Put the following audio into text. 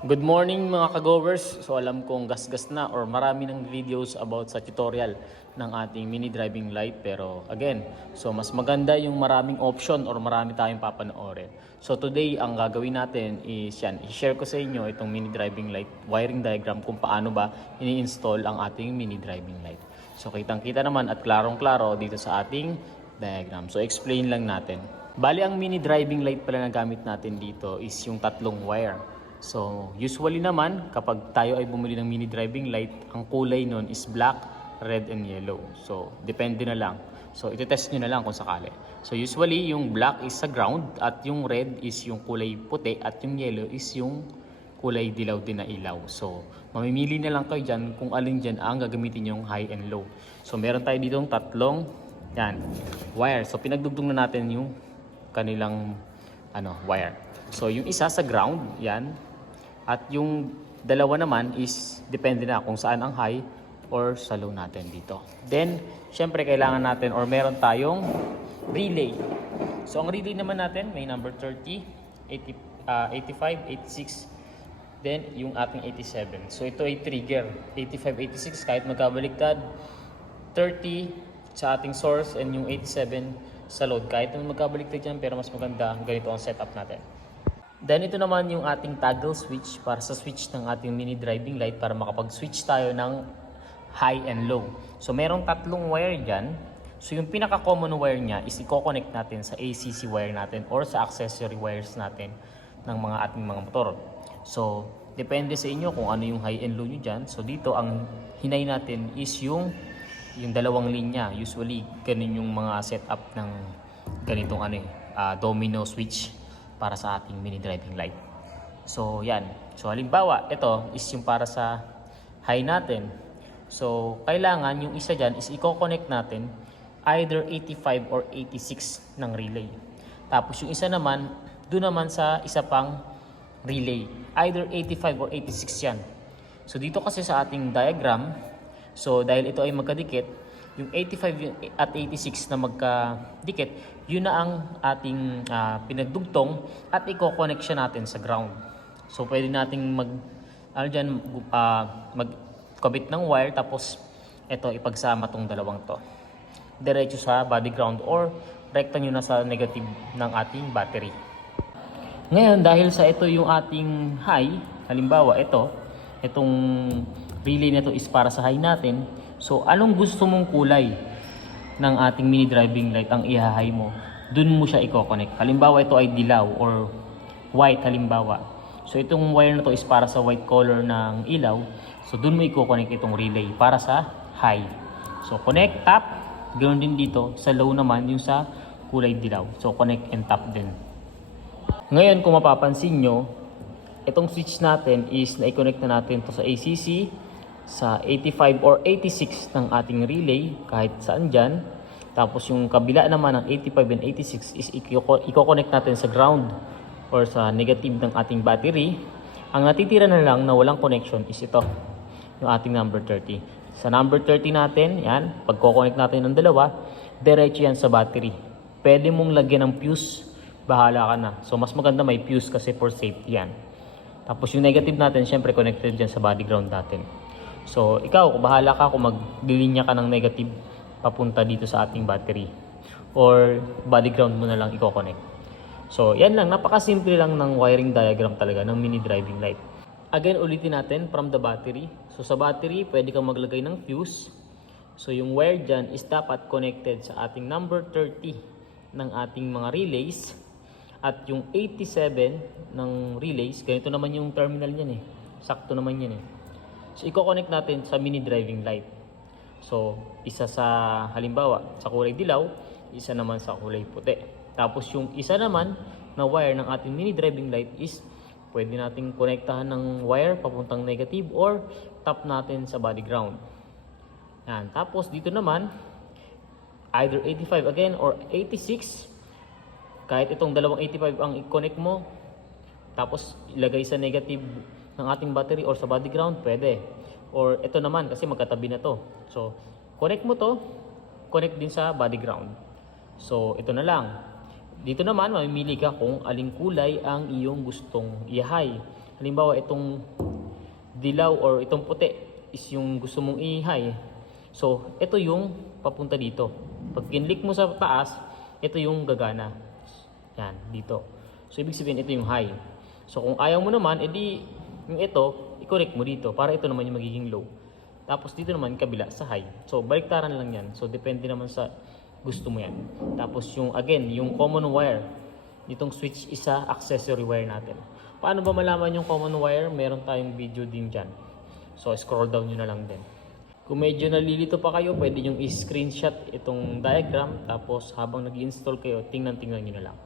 Good morning mga ka-goers. So alam kong gasgas na or marami ng videos about sa tutorial ng ating mini driving light. Pero again, so mas maganda yung maraming option or marami tayong papanoorin. So today ang gagawin natin is yan, i-share ko sa inyo itong mini driving light wiring diagram kung paano ba ini-install ang ating mini driving light. So kitang-kita naman at klarong-klaro dito sa ating diagram. So explain lang natin. Bali ang mini driving light pala na gamit natin dito is yung tatlong wire. So, usually naman, kapag tayo ay bumili ng mini driving light, ang kulay nun is black, red, and yellow. So, depende na lang. So, iti-test nyo na lang kung sakali. So, usually, yung black is sa ground, at yung red is yung kulay puti, at yung yellow is yung kulay dilaw din na ilaw. So, mamimili na lang kayo dyan kung alin dyan ang gagamitin yung high and low. So, meron tayo dito tatlong wire. So, pinagdugtong na natin yung kanilang wire. So, yung isa sa ground, yan. At yung dalawa naman is depende na kung saan ang high or sa low natin dito. Then, syempre kailangan natin or meron tayong relay. So, ang relay naman natin may number 30, 85, 86, then yung ating 87. So, ito ay trigger. 85, 86 kahit magkabaliktad. 30 sa ating source and yung 87 sa load. Kahit magkabaliktad yan pero mas maganda ganito ang setup natin. Then ito naman yung ating toggle switch para sa switch ng ating mini driving light para makapag-switch tayo ng high and low. So merong tatlong wire dyan. So yung pinaka-common wire niya is i-connect natin sa ACC wire natin or sa accessory wires natin ng mga ating mga motor. So depende sa inyo kung ano yung high and low nyo dyan. So dito ang hinay natin is yung dalawang linya. Usually ganun yung mga setup ng ganitong domino switch para sa ating mini driving light. So yan. So halimbawa, ito is yung para sa high natin. So kailangan yung isa dyan is i-connect natin either 85 or 86 ng relay. Tapos yung isa naman, doon naman sa isa pang relay. Either 85 or 86 yan. So dito kasi sa ating diagram, so dahil ito ay magkadikit, yung 85 at 86 na magkadikit, yun na ang ating pinagdugtong at i-connection natin sa ground. So pwede nating magkabit ng wire tapos ito ipagsama tong dalawang to. Diretso sa body ground or rekta nyo na sa negative ng ating battery. Ngayon dahil sa ito yung ating high, halimbawa itong relay na to is para sa high natin. So, anong gusto mong kulay ng ating mini driving light ang ihahay mo? Doon mo siya i-connect. Halimbawa, ito ay dilaw or white halimbawa. So, itong wire na to is para sa white color ng ilaw. So, doon mo i-connect itong relay para sa high. So, connect, tap. Ganoon din dito. Sa low naman, yung sa kulay dilaw. So, connect and tap din. Ngayon, kung mapapansin nyo, itong switch natin is na-connect na natin to sa ACC, sa 85 or 86 ng ating relay kahit saan dyan. Tapos yung kabila naman ng 85 and 86 is i-connect natin sa ground or sa negative ng ating battery. Ang natitira na lang na walang connection is ito, yung ating number 30. Sa number 30 natin, yan, pag-connect natin ng dalawa, diretso yan sa battery. Pwede mong lagyan ng fuse, bahala ka na. So mas maganda may fuse kasi for safety yan. Tapos yung negative natin, syempre connected dyan sa body ground natin. So, ikaw, bahala ka kung maglilinya ka ng negative papunta dito sa ating battery. Or body ground mo na lang i-connect. So, yan lang. Napakasimple lang ng wiring diagram talaga ng mini driving light. Again, ulitin natin from the battery. So, sa battery, pwede kang maglagay ng fuse. So, yung wire dyan is dapat connected sa ating number 30 ng ating mga relays. At yung 87 ng relays, ganito naman yung terminal niyan eh. Sakto naman yan eh. So, i-connect natin sa mini driving light. So, isa sa halimbawa sa kulay dilaw, isa naman sa kulay puti. Tapos yung isa naman na wire ng ating mini driving light is pwede nating konektahan ng wire papuntang negative or tap natin sa body ground. Yan. Tapos dito naman, either 85 again or 86. Kahit itong dalawang 85 ang i-connect mo, tapos ilagay sa negative ng ating battery or sa body ground, pwede. Or ito naman kasi magkatabi na to. So, connect mo to, connect din sa body ground. So, ito na lang. Dito naman, mamimili ka kung aling kulay ang iyong gustong i-high. Halimbawa, itong dilaw or itong puti is yung gusto mong i-high. So, ito yung papunta dito. Pag kinlik mo sa taas, ito yung gagana. Yan, dito. So, ibig sabihin, ito yung high. So, kung ayaw mo naman, edi yung ito, i-connect mo dito para ito naman yung magiging low. Tapos dito naman kabila sa high. So, baliktaran lang yan. So, depende naman sa gusto mo yan. Tapos yung, again, yung common wire. Itong switch isa, accessory wire natin. Paano ba malaman yung common wire? Meron tayong video din dyan. So, scroll down nyo na lang din. Kung medyo nalilito pa kayo, pwede yung i-screenshot itong diagram. Tapos, habang nag-install kayo, tingnan nyo na lang.